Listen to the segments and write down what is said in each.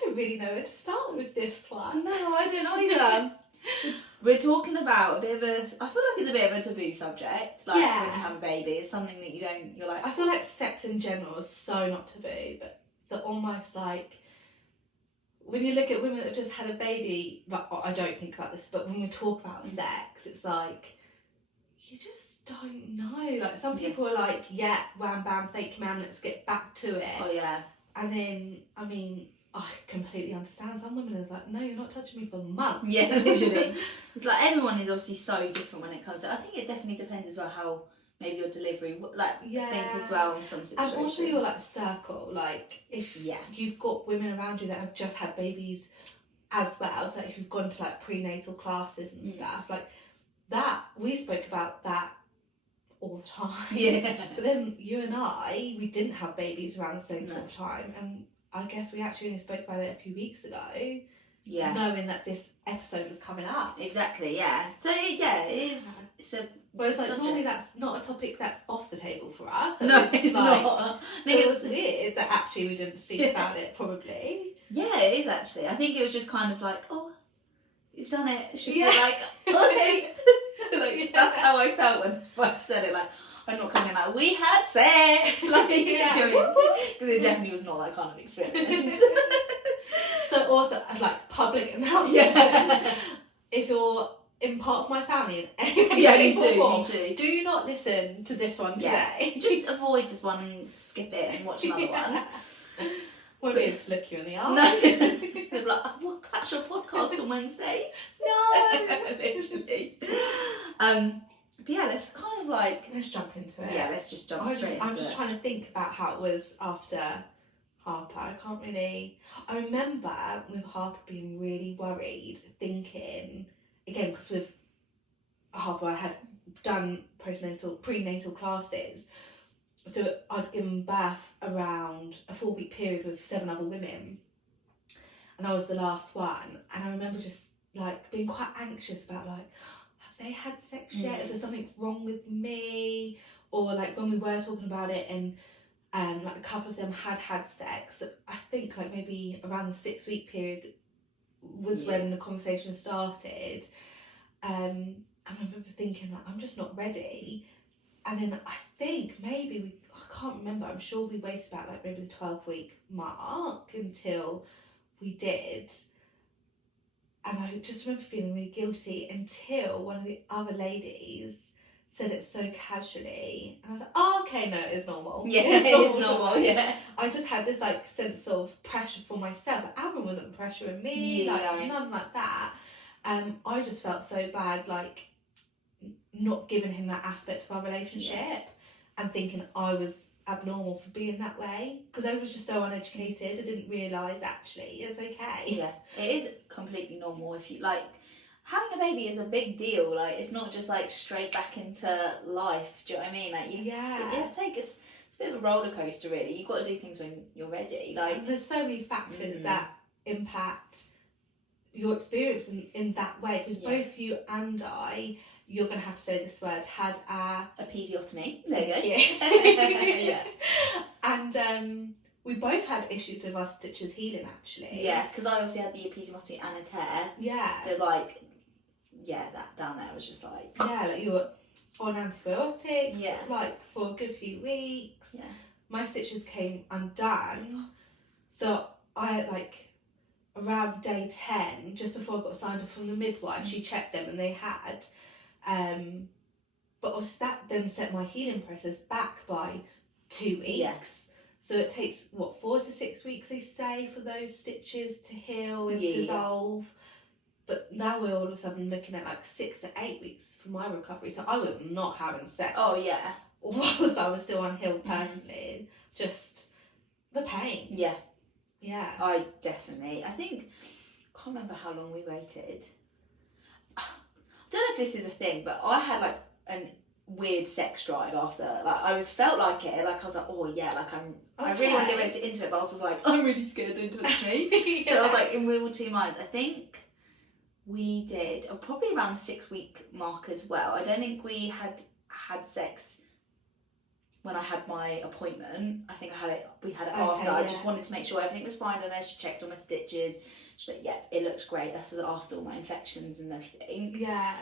don't really know where to start with this one. No, I don't either. We're talking about I feel like it's a bit of a taboo subject, like when you have a baby. It's something that you're like... I feel like sex in general is so not taboo, but they're almost like, when you look at women that have just had a baby, I don't think about this, but when we talk about sex, it's like, you just don't know. Like, some people are like, yeah, wham bam, thank you ma'am, let's get back to it. Oh yeah. And then, I mean, I completely understand. Some women are like, no, you're not touching me for months. Yeah, literally. It's like, everyone is obviously so different when it comes to... I think it definitely depends as well how maybe your delivery, I think as well in some situations. And also your circle, like if you've got women around you that have just had babies as well, so if you've gone to like prenatal classes and stuff, like that, we spoke about that all the time. Yeah. But then you and I, we didn't have babies around the same sort of time, and I guess we actually only spoke about it a few weeks ago. Yeah. Knowing that this episode was coming up. Exactly, yeah. So it is. It's a... Whereas like normally that's not a topic that's off the table for us. So no, it's like, not. I think it's weird that actually we didn't speak about it probably. Yeah, it is actually. I think it was just kind of like, oh, you've done it. It's just like, okay. That's how I felt when I said it. Like, I'm not coming like, we had sex. Like, because it definitely was not that kind of experience. So also, like, public announcement. If you're in part of my family in any way, shape or form, me too. do not listen to this one today. Just avoid this one and skip it and watch another one. Won't be able to look you in the eye. No. They'll be like, we'll catch your podcast on Wednesday. No. Literally. But yeah, let's kind of like... Let's jump into it. Yeah, let's just jump straight into it. I'm just trying to think about how it was after Harper. I can't really... I remember with Harper being really worried, thinking... Again, because with Harper I had done prenatal classes. So I'd given birth around a 4-week period with 7 other women. And I was the last one. And I remember just like being quite anxious about like, have they had sex yet? Is there something wrong with me? Or like when we were talking about it and like a couple of them had sex, I think like maybe around the 6-week period was when the conversation started. And I remember thinking like, I'm just not ready. And then I think maybe I can't remember, I'm sure we waited about like maybe the 12-week mark until we did. And I just remember feeling really guilty until one of the other ladies said it so casually. And I was like, oh, okay, no, it's normal. Yeah, it's normal, yeah. I just had this like sense of pressure for myself. Like, Aaron wasn't pressuring me, like nothing like that. I just felt so bad, like not giving him that aspect of our relationship and thinking I was abnormal for being that way, because I was just so uneducated. I didn't realise actually it's okay. Yeah, it is completely normal. If you like, having a baby is a big deal. Like, it's not just like straight back into life. Do you know what I mean? Like, you take it's a bit of a roller coaster really. You've got to do things when you're ready. Like, and there's so many factors that impact your experience in that way, because both you and I, you're going to have to say this word, had a episiotomy. There you go. Yeah. And we both had issues with our stitches healing actually. Yeah, because I obviously had the episiotomy and a tear. Yeah. So it's like, that down there was just like... Yeah, like you were on antibiotics, like for a good few weeks. Yeah. My stitches came undone. So I like... around day 10, just before I got signed off from the midwife, she checked them and they had. But obviously that then set my healing process back by 2 weeks. Yes. So it takes, 4 to 6 weeks, they say, for those stitches to heal and dissolve. But now we're all of a sudden looking at like 6 to 8 weeks for my recovery. So I was not having sex. Oh, yeah. Whilst I was still unhealed personally. Just the pain. Yeah. Yeah. I definitely. I think, I can't remember how long we waited. I don't know if this is a thing, but I had like a weird sex drive after. Like, I felt like it. Like, I was like, oh yeah, like I really want to get into it, but I was like, I'm really scared, don't touch me. So I was like in real 2 minds. I think we did, probably around the 6-week mark as well. I don't think we had sex when I had my appointment, I think we had it Okay, after. I yeah. just wanted to make sure everything was fine, and then she checked all my stitches. She's like, "Yep, it looks great." That was after all my infections and everything. Yeah.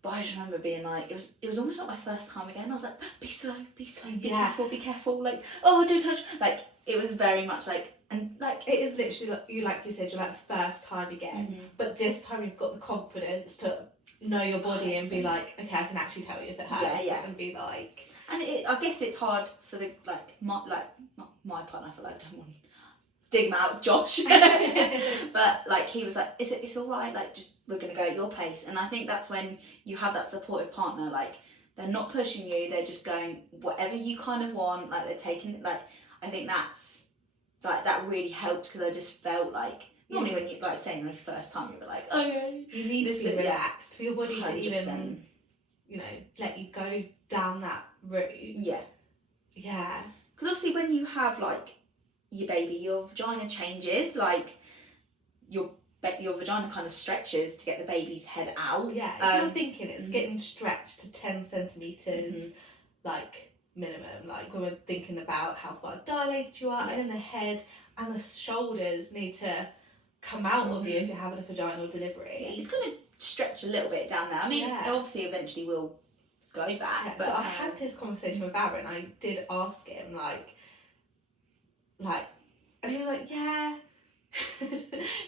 But I just remember being like, it was almost like my first time again. I was like, be slow, be Yeah. be careful. Like, oh, don't touch. Like, it was very much like, and like, It is literally like you said, you're like first time again, but this time you've got the confidence to know your body and be 100%. like, okay, I can actually tell you if it hurts, and be like. And I guess it's hard for the my partner. I feel like I don't want to dig him out, Josh. But like he was like, it's all right. Like just we're gonna go at your pace. And I think that's when you have that supportive partner. Like they're not pushing you. They're just going whatever you kind of want. Like they're taking like I think that's like that really helped because I just felt like. Normally when you like saying your first time, you were like, okay, you need to be relaxed for your body 100%. to even, let you go down that route. Yeah. Yeah. Because obviously when you have like your baby, your vagina changes, like your vagina kind of stretches to get the baby's head out. Yeah, if you're thinking it's getting stretched to 10 centimetres, like minimum, like when we're thinking about how far dilated you are, and then the head and the shoulders need to come out of you if you're having a vaginal delivery. It's going to stretch a little bit down there. I mean, obviously eventually we'll go back. Yeah, but so I had this conversation with Aaron. I did ask him, like, and he was like, yeah,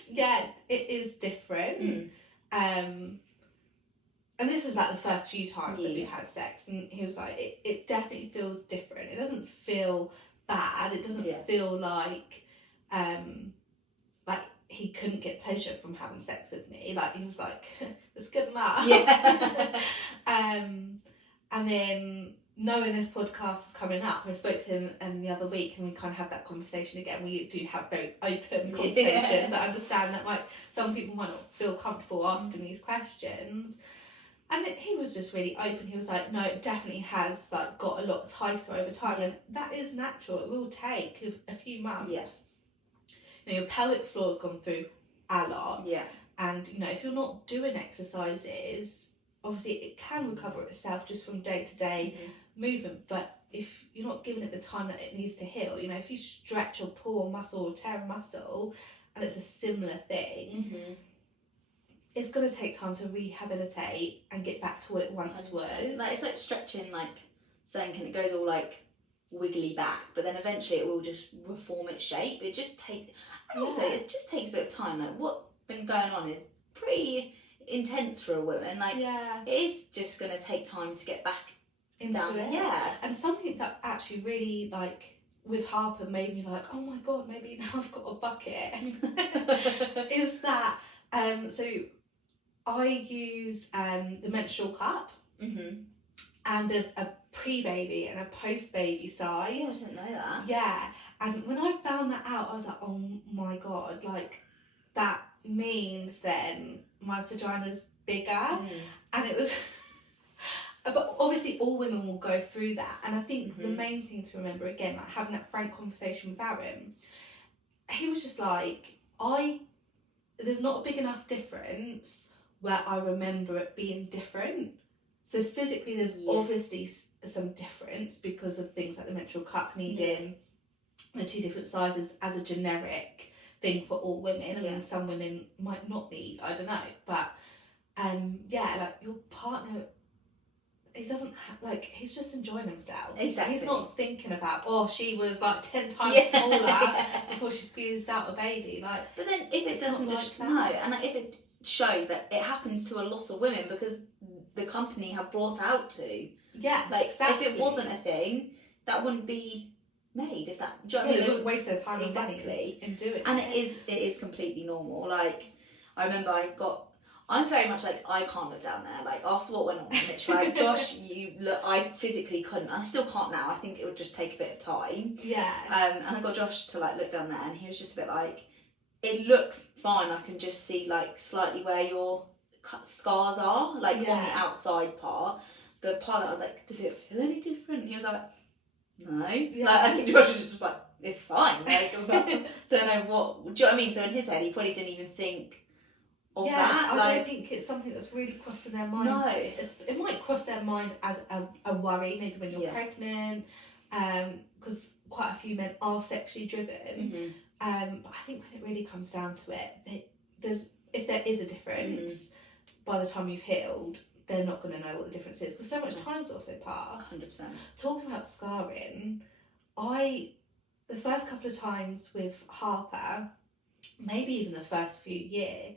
yeah, it is different. And this is like the first few times that we've had sex, and he was like, it definitely feels different. It doesn't feel bad. It doesn't feel like he couldn't get pleasure from having sex with me. Like he was like, it's good enough. Yeah. And then knowing this podcast is coming up, I spoke to him the other week and we kind of had that conversation again. We do have very open conversations. I understand that some people might not feel comfortable asking these questions. And he was just really open. He was like, no, it definitely has like got a lot tighter over time. And that is natural. It will take a few months. Yes. Your pelvic floor's gone through a lot. Yeah. And, if you're not doing exercises, obviously it can recover itself just from day-to-day movement. But if you're not giving it the time that it needs to heal, if you stretch or pull a muscle or tear a muscle, and it's a similar thing, it's going to take time to rehabilitate and get back to what it once 100%. Was. Like, it's like stretching, like saying, and it goes all like wiggly back, but then eventually it will just reform its shape. It just takes, and also it just takes a bit of time. Like what's been going on is pretty intense for a woman. Like it is just going to take time to get back into down. It. Yeah, and something that actually really like with Harper made me like, oh my god, maybe now I've got a bucket. Is that so I use the menstrual cup, and there's a pre-baby and a post-baby size. Oh, I didn't know that. Yeah, and when I found that out, I was like, oh my god, like that means then my vagina's bigger, and it was. But obviously, all women will go through that, and I think the main thing to remember again, like having that frank conversation with Aaron, he was just like, there's not a big enough difference where I remember it being different. So physically, there's obviously some difference because of things like the menstrual cup needing the 2 different sizes as a generic thing for all women. I mean, some women might not need, I don't know, but like your partner, he doesn't like, he's just enjoying himself. Exactly. He's not thinking about, she was like 10 times smaller before she squeezed out a baby. Like, but then if it doesn't just no, and like, if it shows that it happens to a lot of women because the company have brought out to if it wasn't a thing, that wouldn't be made. If that, do you know what I mean? They wouldn't waste their time and money in doing it. And it is completely normal. Like I remember I'm very much like, I can't look down there. Like after what went on, it's like, Josh, you look. I physically couldn't, and I still can't now. I think it would just take a bit of time. Yeah. And I got Josh to like look down there, and he was just a bit like, it looks fine. I can just see like slightly where your scars are, like on the outside part. But part of it, I was like, does it feel any different? He was like, no. Yeah. Like I think Josh was just like, it's fine. Like don't know what. Do you know what I mean? So in his head, he probably didn't even think of that. I don't think it's something that's really crossing their mind. No. It might cross their mind as a worry, maybe when you're pregnant, because quite a few men are sexually driven. But I think when it really comes down to it, if there is a difference, by the time you've healed, they're not going to know what the difference is, because so much time's also passed. 100%. Talking about scarring, the first couple of times with Harper, maybe even the first few year,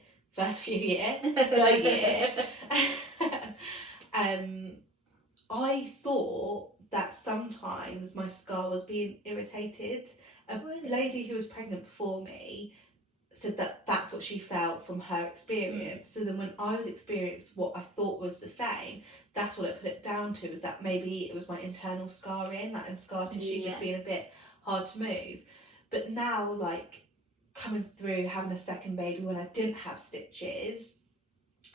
I thought that sometimes my scar was being irritated. A lady who was pregnant before me said that that's what she felt from her experience. So then when I was experiencing what I thought was the same, that's what I put it down to, is that maybe it was my internal scarring, like, and scar tissue just being a bit hard to move. But now, like, coming through having a second baby when I didn't have stitches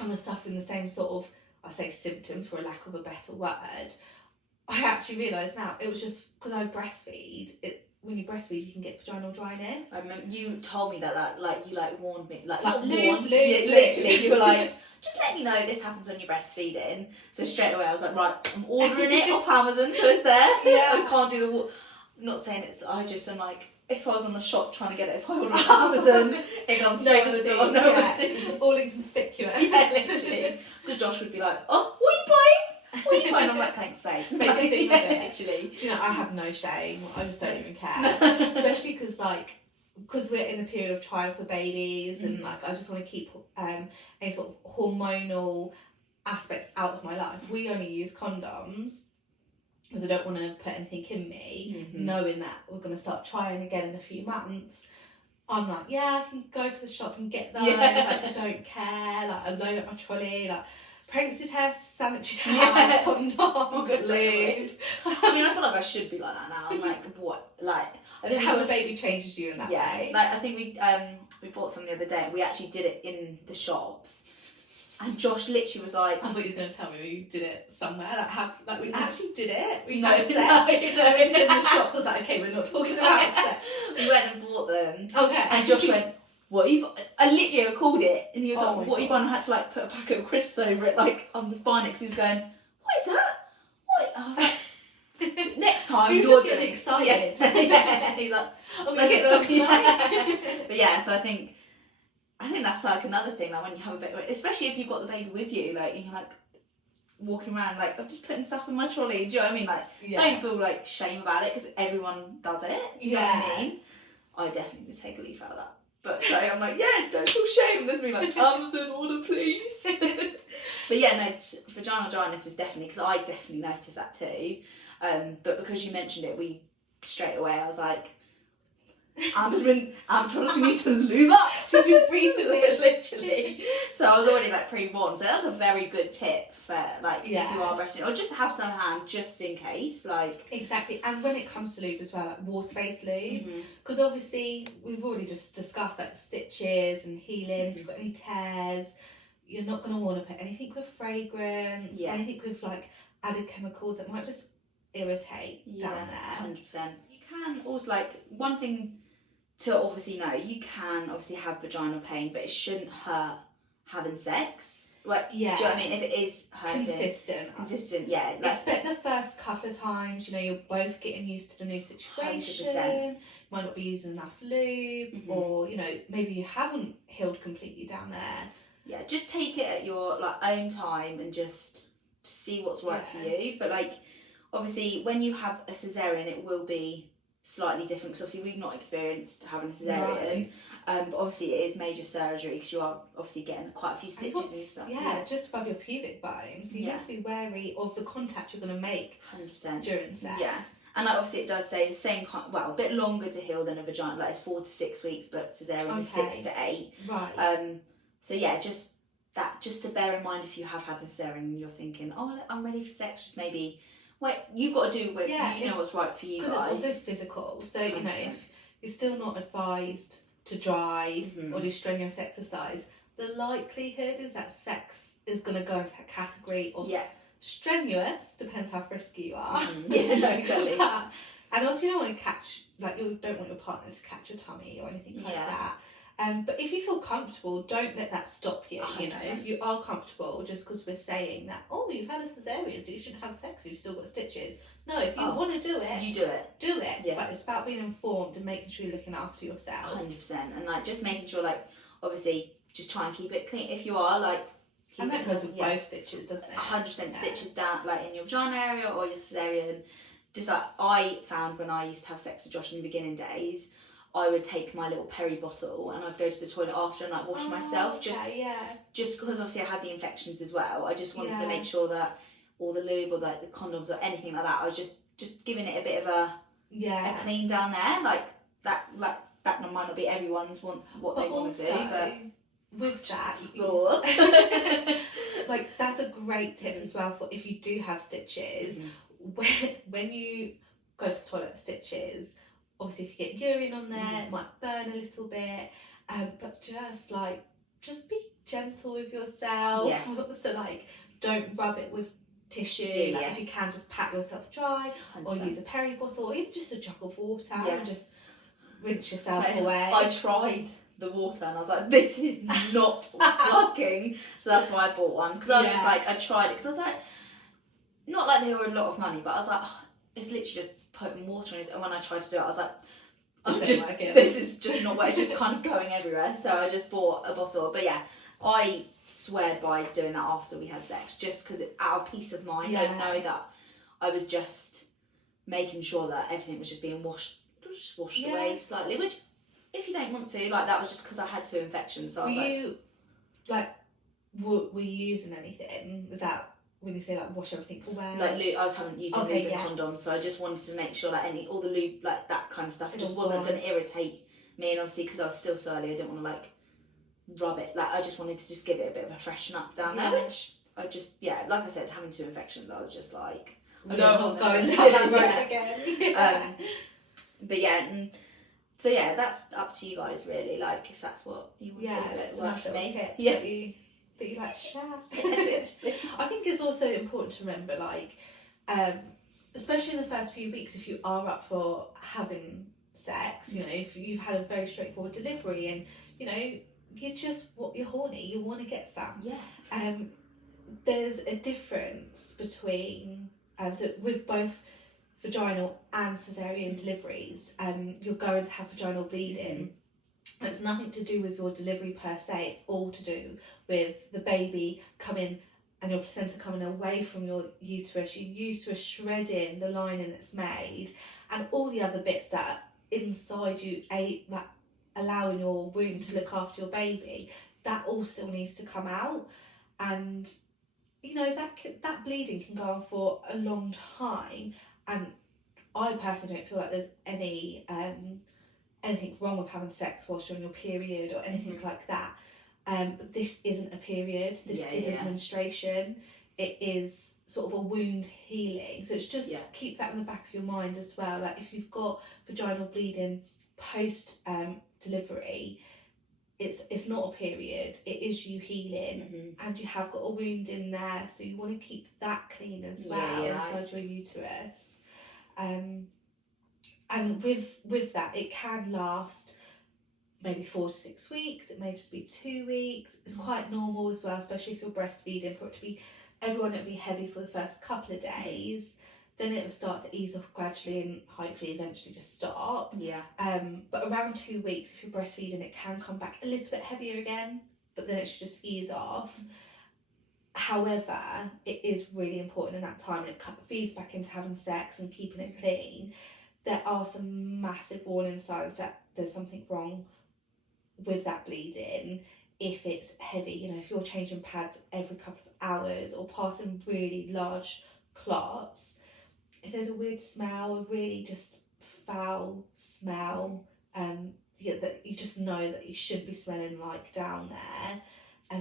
and was suffering the same sort of, I say symptoms for a lack of a better word, I actually realise now it was just because I breastfeed. When you breastfeed, you can get vaginal dryness. I remember you told me that you warned me, literally, you were like, just letting you know this happens when you're breastfeeding. So straight away I was like, right, I'm ordering it off Amazon, so it's there. I can't do I'm not saying it's, I'm like, if I was on the shop trying to get it, if I ordered it on Amazon, it comes straight to the door. No one sees. All inconspicuous. Yeah, literally. Because Josh would be like, oh, what are you buying? What are you buying? I'm like, thanks, babe. Literally. Do you know, I have no shame. I just don't even care. Especially because we're in a period of trial for babies, and like I just want to keep any sort of hormonal aspects out of my life. We only use condoms because I don't want to put anything in me, knowing that we're going to start trying again in a few months. I'm like, I can go to the shop and get those. Like, I don't care. Like, I load up my trolley. Like, pregnancy tests, sanitary towels, condoms, lube. I mean, I feel like I should be like that now. I'm like, what? Like, I think having a baby changes you in that way. Like, I think we bought some the other day. We actually did it in the shops. And Josh literally was like... I thought you were going to tell me we did it somewhere. Like we actually did it. We no, had sex. No. In the shops, I was like, okay, we're not talking about sex. We went and bought them. Okay. And Josh went, what are you... I literally called it. And he was like, what are you buying? I had to, like, put a packet of crisps over it, like, on the spine, because he was going, what is that? What is that? I was like... Next time, you're getting excited. Yeah. He's like, I'm going to get some tonight. But yeah, so I think that's like another thing, like when you have a baby, especially if you've got the baby with you, like, and you're like walking around, like, I'm just putting stuff in my trolley. Do you know what I mean? Like, don't feel like shame about it, because everyone does it. Do you know what I mean? I definitely would take a leaf out of that. But so I'm like, don't feel shame. There's me like, Amazon order, please. But yeah, no, vaginal dryness is definitely, because I definitely noticed that too. But because you mentioned it, straight away I was like, Amber's told us we need to lube up. She's been breathing it, literally. So I was already like pre-warned. So that's a very good tip for like if you are breastfeeding, or just to have some at hand just in case. Like, exactly. And when it comes to lube as well, like water-based lube, because obviously we've already just discussed like stitches and healing. If you've got any tears, you're not going to want to put anything with fragrance, anything with like added chemicals that might just irritate down there. 100%. You can also, like, one thing to obviously know, you can obviously have vaginal pain, but it shouldn't hurt having sex. Like, do you know what I mean? If it is hurting, consistent, like, expect the first couple of times, you know, you're both getting used to the new situation. 100%. You might not be using enough lube, or, you know, maybe you haven't healed completely down there. Yeah, just take it at your like own time and just see what's right for you. But like, obviously, when you have a cesarean, it will be slightly different, because obviously we've not experienced having a cesarean. But obviously it is major surgery, because you are obviously getting quite a few stitches and stuff. Yeah, just above your pubic bone. So you need to be wary of the contact you're going to make 100% during sex. Yes. And like, obviously it does say the same kind, well, a bit longer to heal than a vagina. Like, it's 4 to 6 weeks, but cesarean is 6 to 8. Right. So yeah, just to bear in mind if you have had a cesarean and you're thinking, oh, I'm ready for sex, just maybe... Wait, you've got to do what you know what's right for you guys. Because it's also physical. So, you know, if you're still not advised to drive or do strenuous exercise, the likelihood is that sex is going to go into that category of strenuous, depends how frisky you are. Yeah, no, exactly. And also, you don't want to catch, like, you don't want your partner to catch your tummy or anything like that. But if you feel comfortable, don't let that stop you. You know, 100%. if you are comfortable, just because we're saying that, oh, you've had a cesarean, so you shouldn't have sex, you've still got stitches. No, if you want to do it, you do it. Do it. Yeah. But it's about being informed and making sure you're looking after yourself. 100%. And like just making sure, like, obviously, just try and keep it clean. If you are like, And that goes with both stitches, doesn't it? 100% stitches down, like in your vagina area or your cesarean. Just like I found when I used to have sex with Josh in the beginning days, I would take my little peri bottle and I'd go to the toilet after and like wash myself, just because obviously I had the infections as well. I just wanted to make sure that all the lube or like the condoms or anything like that, I was just giving it a bit of a clean down there. Like that might not be everyone's what they want to do, but with that, like that's a great tip as well for if you do have stitches. When you go to the toilet for stitches, obviously if you get urine on there, it might burn a little bit, but just be gentle with yourself. So like don't rub it with tissue. If you can, just pat yourself dry 100%. Or use a peri bottle or even just a jug of water and just rinse yourself away. I tried the water and I was like, this is not working, so that's why I bought one, because I was just like, I tried it because I was like, not like they were a lot of money, but I was like, oh, it's literally just putting water in it. And when I tried to do it, I was like, this is just not where it's just kind of going everywhere. So I just bought a bottle. But yeah, I swear by doing that after we had sex, just because out of peace of mind, I know that I was just making sure that everything was just being washed away slightly, which if you don't want to, like that was just because I had 2 infections. So were you using anything? Was that when you say like wash everything away? Like lube, I was using lube and condoms, so I just wanted to make sure that all the lube, like that kind of stuff, just wasn't going to irritate me. And obviously because I was still so early, I didn't want to like rub it. Like I just wanted to just give it a bit of a freshen up down there, which I just like I said, having 2 infections, I was just like, I don't want to go down that road again. But yeah, and so yeah, that's up to you guys really. Like if that's what you want to do, it's it works for me. Tip that you like to share. I think it's also important to remember, like, especially in the first few weeks, if you are up for having sex, you know, if you've had a very straightforward delivery and you know you're horny, you want to get some. There's a difference between so with both vaginal and cesarean deliveries, you're going to have vaginal bleeding. It's nothing to do with your delivery per se, it's all to do with the baby coming and your placenta coming away from your uterus, your uterus shredding the lining it's made, and all the other bits that are inside you, like allowing your womb to look after your baby, that all still needs to come out. And you know that bleeding can go on for a long time, and I personally don't feel like there's anything wrong with having sex whilst you're on your period or anything like that. But this isn't a period, this isn't menstruation, it is sort of a wound healing. So it's just keep that in the back of your mind as well. Like if you've got vaginal bleeding post delivery, it's not a period, it is you healing, and you have got a wound in there, so you want to keep that clean as well inside your uterus. And with that, it can last maybe 4 to 6 weeks. It may just be 2 weeks. It's quite normal as well, especially if you're breastfeeding, for it to be, everyone, it'll be heavy for the first couple of days. Then it will start to ease off gradually and hopefully eventually just stop. But around 2 weeks, if you're breastfeeding, it can come back a little bit heavier again, but then it should just ease off. However, it is really important in that time, and it feeds back into having sex and keeping it clean. There are some massive warning signs that there's something wrong with that bleeding. If it's heavy, you know, if you're changing pads every couple of hours or passing really large clots, if there's a weird smell, a really just foul smell, that you just know that you shouldn't be smelling like down there.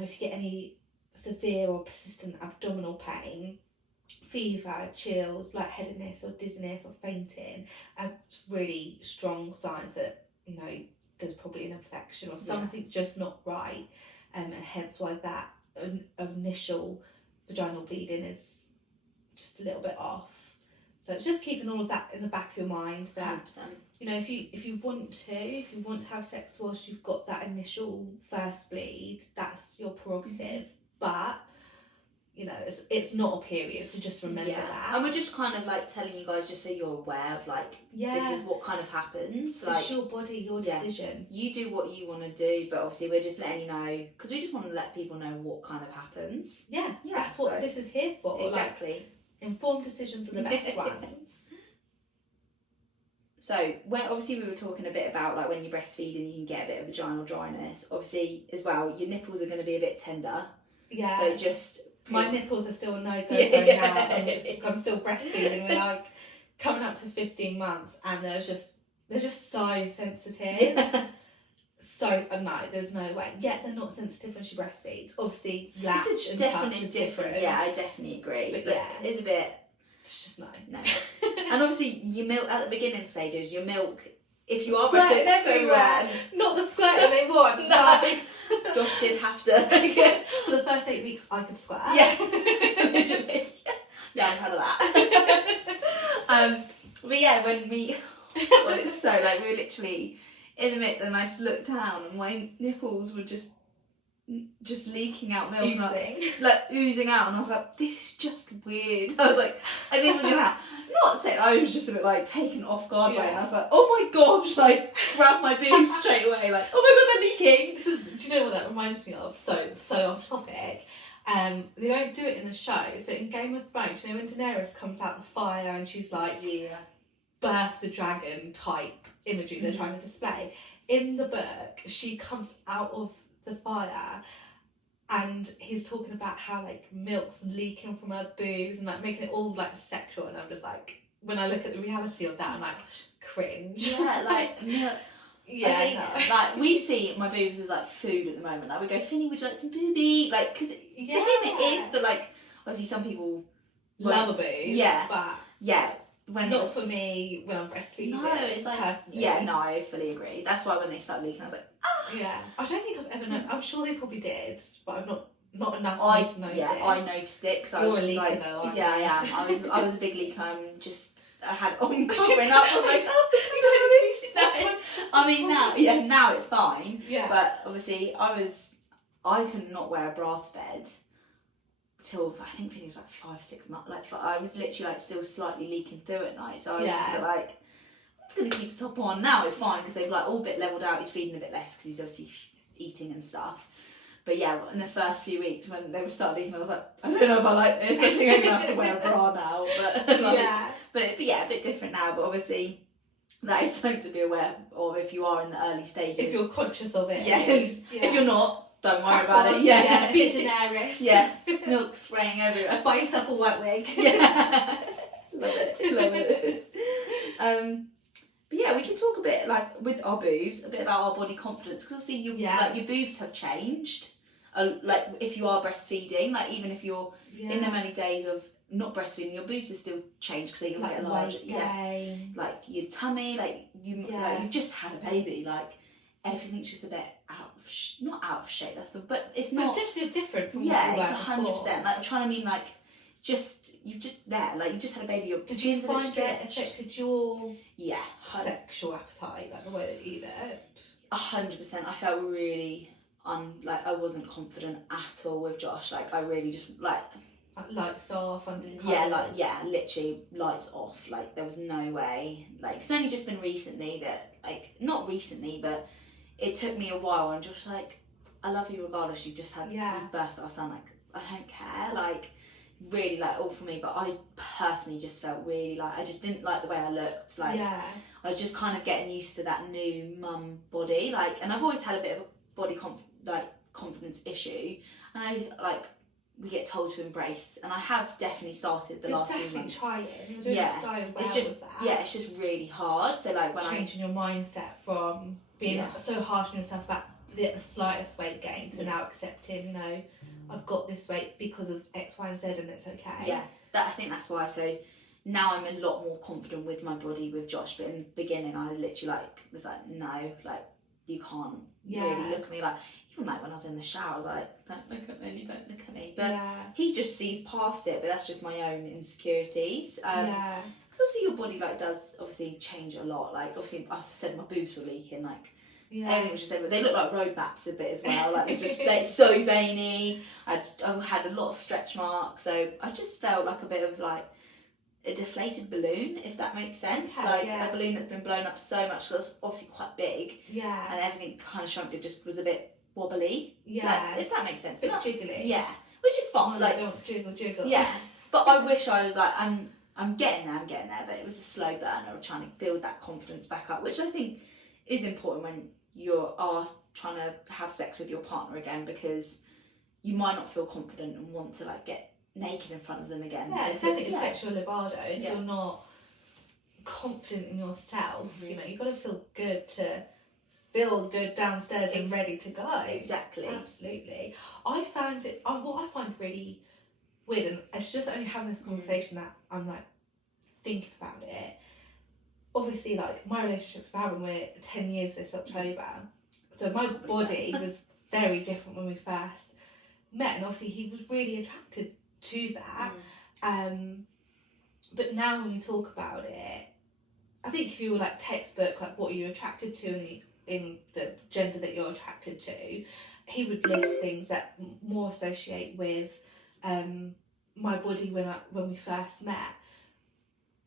If you get any severe or persistent abdominal pain, fever, chills, lightheadedness or dizziness or fainting, and really strong signs that, you know, there's probably an infection or something just not right, and hence why that initial vaginal bleeding is just a little bit off. So it's just keeping all of that in the back of your mind that 100%. you know, if you want to have sex whilst you've got that initial first bleed, that's your prerogative. But you know, it's not a period, so just remember that. And we're just kind of like telling you guys just so you're aware of like this is what kind of happens. Like, it's your body, your decision. You do what you want to do, but obviously we're just letting you know because we just want to let people know what kind of happens. Yeah, that's what this is here for. Exactly. Like, informed decisions are the best ones. So when obviously we were talking a bit about like when you're breastfeeding you can get a bit of vaginal dryness. Obviously as well your nipples are going to be a bit tender. Yeah. So just my nipples are still a no-go zone now. I'm still breastfeeding. We're like coming up to 15 months and they're just so sensitive. So no, there's no way. Yet they're not sensitive when she breastfeeds. Obviously, latch and touch is different. Yeah, I definitely agree. But yeah, it's a bit. It's just no. And obviously, your milk at the beginning stages, your milk, if you are squirting breastfeeding everywhere, not the squirting they want. No. Josh did have to. For the first 8 weeks, I could squirt. Yeah, literally. Yeah, I'm proud of that. But yeah, when we, well, it's so like we were literally in the midst, and I just looked down, and my nipples were just leaking out milk, like oozing out, and I was like, this is just weird. I was like, I think we're gonna not saying I was just a bit like taken off guard by it, and I was like, oh my gosh, like grab my boobs straight away, like oh my god, they're leaking. So, do you know what that reminds me of? So off topic. They don't do it in the show. So in Game of Thrones, you know when Daenerys comes out the fire and she's like, birth the dragon type imagery they're trying to display. In the book, she comes out of the fire and he's talking about how like milk's leaking from her boobs and like making it all like sexual, and I'm just like, when I look at the reality of that, I'm like, cringe. Yeah, like no. Yeah, I think, like we see my boobs as like food at the moment. Like we go, Finny, would you like some boobie? Like, because to him it is, but like obviously some people love a boob. Yeah, but when not for me when I'm breastfeeding. No, it's like personally. Yeah, no, I fully agree. That's why when they start leaking, I was like, ah. Yeah, I don't think I've ever known. I'm sure they probably did, but I've not enough to notice. Yeah, I noticed it because I was just like, though, yeah, I am. I was a big leaker. I had covering up. I'm like, oh, you don't need to see that. I mean, now it's fine. Yeah. But obviously, I could not wear a bra to bed till I think it was like 5-6 months. Like I was literally like still slightly leaking through at night. So I was just like, I'm just gonna keep the top on. Now it's fine because they've like all bit leveled out. He's feeding a bit less because he's obviously eating and stuff. But yeah, in the first few weeks when they were starting leaking, I was like, I don't know if I like this. I think I'm gonna have to wear a bra now. But like, but yeah, a bit different now. But obviously, that is something to be aware of if you are in the early stages. If you're conscious of it. Yes. Yeah. If you're not, don't worry about it. Yeah. Be Daenerys. Yeah. Milk spraying everywhere. Buy yourself a white wig. Yeah. Love it. But yeah, we can talk a bit like with our boobs, a bit about our body confidence, because obviously like your boobs have changed. Like if you are breastfeeding, like even if you're in them early days of not breastfeeding, your boobs are still changed because they get like larger. Yeah, like your tummy, like you just had a baby, like everything's just a bit not out of shape. That's but it's not. Just you're different from what you were 100%. Like I'm trying to mean like you just had a baby. Did you find it affected your sexual appetite, like the way that you looked? 100%. I felt really I wasn't confident at all with Josh. Like I really just lights off under the colours. Literally lights off. Like there was no way. Like it's only just been recently that not recently, but it took me a while. And Josh was like, I love you regardless. You've just had you've birthed our son. Like I don't care. Like really like all for me. But I personally just felt really like I just didn't like the way I looked. Like I was just kind of getting used to that new mum body. Like, and I've always had a bit of a body confidence issue. And we get told to embrace, and I have definitely started the last few months. Trying. You're doing so well it's just with that. It's just really hard. So like when changing your mindset from being so harsh on yourself about the slightest weight gain to now accepting, I've got this weight because of X, Y, and Z, and it's okay. Yeah, I think that's why. So now I'm a lot more confident with my body with Josh. But in the beginning, I literally was like, no, like you can't Yeah. really look at me. Like, even like when I was in the shower, I was like, don't look at me, don't look at me. But Yeah. he just sees past it, but that's just my own insecurities. Yeah. Because obviously your body like does obviously change a lot. Like, obviously, as I said, my boobs were leaking. Like, everything was just over. They look like road maps a bit as well. Like, it's just like, so veiny. I had a lot of stretch marks, so I just felt like a bit of like a deflated balloon, if that makes sense. Okay, like yeah. a balloon that's been blown up so much, so it's obviously quite big, Yeah. and everything kind of shrunk. It just was a bit wobbly. Yeah. Like, if that makes sense. Bit jiggly. Yeah, which is fine. Like, don't jiggle. yeah, but I wish I was like, I'm getting there, but it was a slow burner of trying to build that confidence back up, which I think is important when you are trying to have sex with your partner again, because you might not feel confident and want to like get naked in front of them again. Yeah, it definitely affects your libido if Yeah. you're not confident in yourself. Mhm. You know, you've got to feel good to feel good downstairs and ready to go. Exactly. Absolutely. I found it. What I find really weird, and it's just only having this conversation that I'm like thinking about it. Obviously, like my relationship with Aaron, we're 10 years this October, so my body was very different when we first met, and obviously he was really attracted to that. But now when we talk about it, I think if you were like textbook, like what you're attracted to in the gender that you're attracted to, he would list things that more associate with my body when we first met.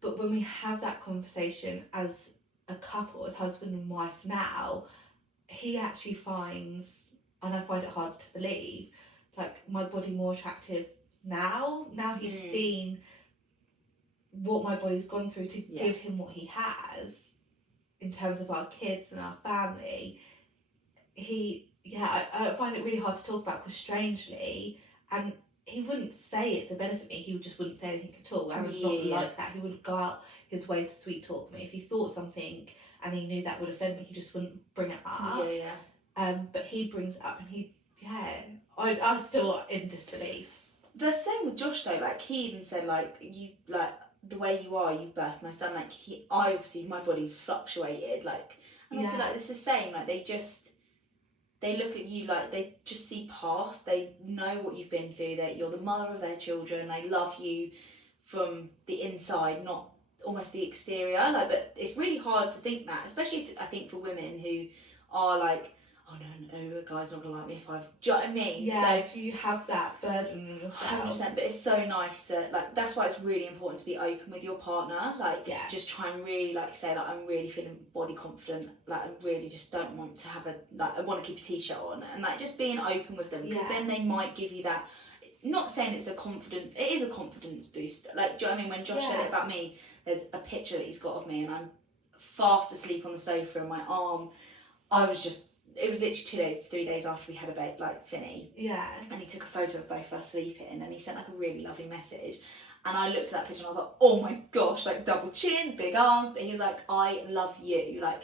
But when we have that conversation as a couple, as husband and wife now, he actually finds, and I find it hard to believe, like my body more attractive now. Now he's seen what my body's gone through to give him what he has in terms of our kids and our family. I find it really hard to talk about, because strangely, and he wouldn't say it to benefit me, he just wouldn't say anything at all. Aaron's not like that. He wouldn't go out his way to sweet talk me. If he thought something and he knew that would offend me, he just wouldn't bring it up. But he brings it up, and I'm still in disbelief. The same with Josh though. Like, he even said, like, you, like, the way you are, you've birthed my son. Like, obviously my body's fluctuated. Like, and also like it's the same. Like, they look at you, like, they just see past. They know what you've been through. That you're the mother of their children. They love you from the inside, not almost the exterior. Like, but it's really hard to think that, especially I think for women who are like, oh no, a guy's not gonna like me if I've. Do you know what I mean? Yeah. So if you have that burden on yourself. 100%. But it's so nice that, like, that's why it's really important to be open with your partner. Like, just try and really like say, like, I'm really feeling body confident. Like, I really just don't want to have I want to keep a t-shirt on, and like just being open with them, because then they might give you that. Not saying it is a confidence boost. Like, do you know what I mean? When Josh said it about me, there's a picture that he's got of me, and I'm fast asleep on the sofa, and my arm, it was literally 3 days after we had a baby, like Finny. Yeah. And he took a photo of both of us sleeping, and he sent like a really lovely message. And I looked at that picture and I was like, oh my gosh, like double chin, big arms. But he was like, I love you. Like,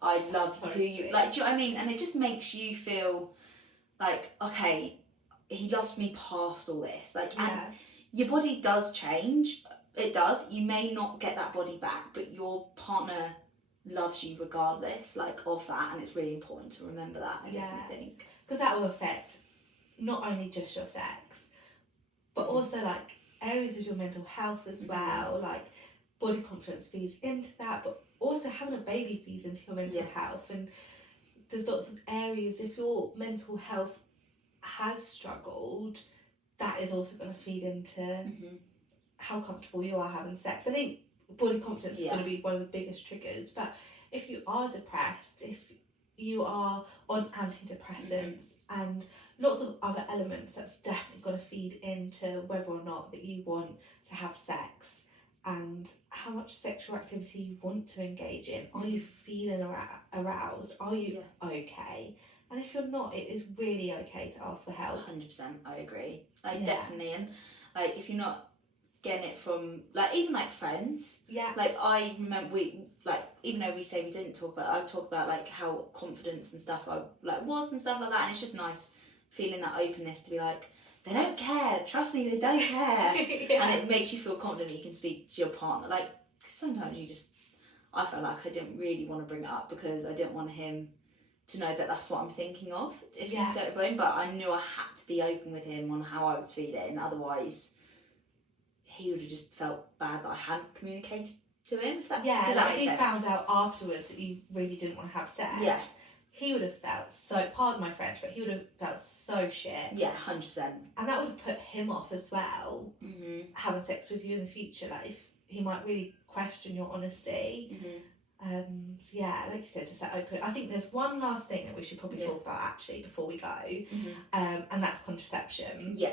I love who you, like, do you know what I mean? And it just makes you feel like, okay, he loves me past all this. Like, and your body does change. It does. You may not get that body back, but your partner loves you regardless, like, of that, and it's really important to remember that. I definitely think, because that will affect not only just your sex, but also like areas of your mental health as well. Like, body confidence feeds into that, but also having a baby feeds into your mental health. And there's lots of areas, if your mental health has struggled, that is also going to feed into how comfortable you are having sex. I think body confidence is going to be one of the biggest triggers, but if you are depressed, if you are on antidepressants and lots of other elements, that's definitely going to feed into whether or not that you want to have sex and how much sexual activity you want to engage in. Are you feeling aroused? Are you okay? And if you're not, it is really okay to ask for help. 100%, I agree. Like, definitely. And like, if you're not getting it from, like, even like friends, like, I remember we, like, even though we say we didn't talk about it, I talk about like how confidence and stuff I like was and stuff like that, and it's just nice feeling that openness to be like, they don't care, trust me, they don't care. And it makes you feel confident that you can speak to your partner. Like, cause sometimes I felt like I didn't really want to bring it up because I didn't want him to know that that's what I'm thinking of if Yeah. he's so open, but I knew I had to be open with him on how I was feeling, otherwise he would have just felt bad that I hadn't communicated to him. Does that if make he sense? found out afterwards that you really didn't want to have sex, Yeah. he would have felt so, pardon my French, but he would have felt so shit. Yeah, 100%. And that would have put him off as well, having sex with you in the future. Like, if he might really question your honesty. So yeah, like you said, just that open. I think there's one last thing that we should probably talk about actually before we go, and that's contraception. Yeah.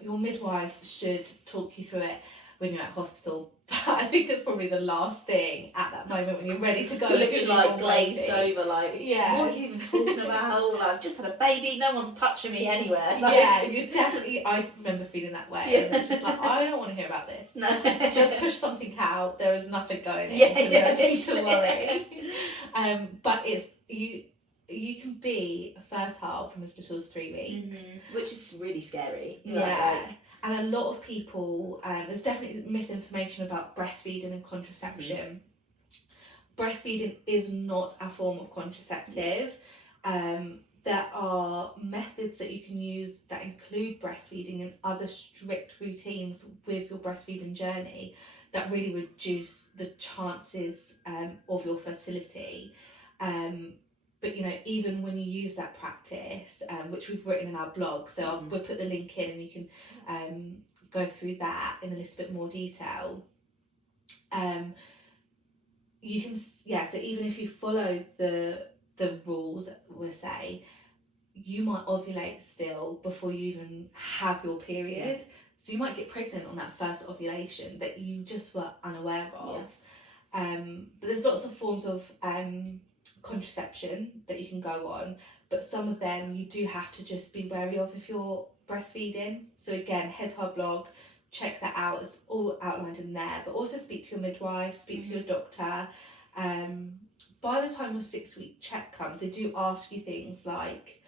Your midwives should talk you through it when you're at hospital. But I think it's probably the last thing at that moment when you're ready to go. Literally like glazed baby. over, like, Yeah. what are you even talking about? Like, I've just had a baby, no one's touching me anywhere. Like, Yeah, you definitely, I remember feeling that way. Yeah. And it's just like, I don't want to hear about this. No. Just push something out, there is nothing going in, Yeah, so yeah. no need to worry. But it's, you can be fertile from as little as 3 weeks. Which is really scary. Yeah. And a lot of people, there's definitely misinformation about breastfeeding and contraception. Breastfeeding is not a form of contraceptive. There are methods that you can use that include breastfeeding and other strict routines with your breastfeeding journey that really reduce the chances of your fertility. But, you know, even when you use that practice, which we've written in our blog, so we'll put the link in and you can go through that in a little bit more detail. You can, so even if you follow the rules, we'll say, you might ovulate still before you even have your period. Yeah. So you might get pregnant on that first ovulation that you just were unaware of. Yeah. But there's lots of forms of contraception that you can go on, but some of them you do have to just be wary of if you're breastfeeding. So again, head to our blog, check that out, it's all outlined in there, but also speak to your midwife, speak to your doctor. By the time your 6-week check comes, they do ask you things like,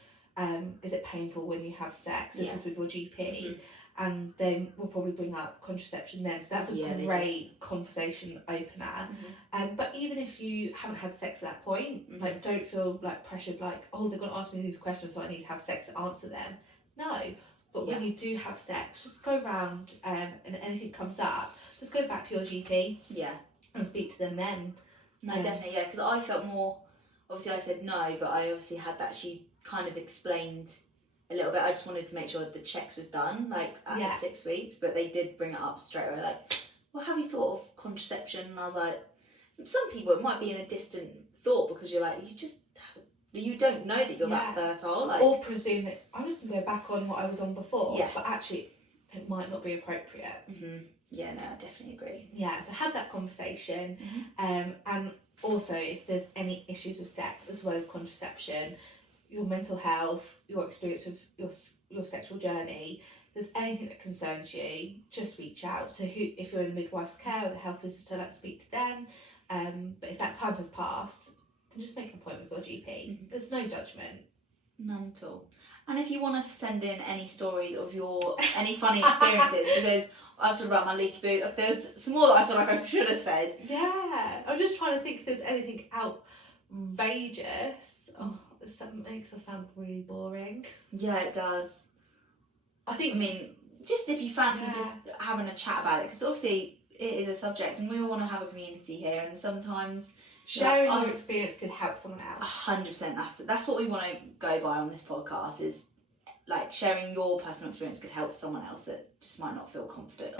is it painful when you have sex? This is with your GP. And then we'll probably bring up contraception then. So that's a great conversation opener. But even if you haven't had sex at that point, like, don't feel like pressured, like, oh, they're going to ask me these questions, so I need to have sex to answer them. No. But when you do have sex, just go round and anything comes up, just go back to your GP and speak to them then. No, definitely, because I felt more, obviously I said no, but I obviously had that, she kind of explained a little bit. I just wanted to make sure the checks was done, like at 6 weeks, but they did bring it up straight away, like, well, have you thought of contraception? And I was like, some people, it might be in a distant thought because you're like, you don't know that you're that fertile. Like, or presume that I'm just going to go back on what I was on before, but actually it might not be appropriate. Yeah, no, I definitely agree. Yeah, so have that conversation. And also, if there's any issues with sex as well as contraception, your mental health, your experience with your sexual journey, if there's anything that concerns you, just reach out. So if you're in the midwife's care or the health visitor, let's speak to them. But if that time has passed, then just make an appointment with your GP. There's no judgment. None at all. And if you want to send in any stories of any funny experiences, because I've talked about my leaky boot, there's some more that I feel like I should have said. Yeah, I'm just trying to think if there's anything outrageous. Oh, this makes us sound really boring. Yeah, it does. I mean, just if you fancy just having a chat about it, because obviously it is a subject and we all want to have a community here, and sometimes sharing your experience could help someone else. 100%. That's what we want to go by on this podcast, is like sharing your personal experience could help someone else that just might not feel confident.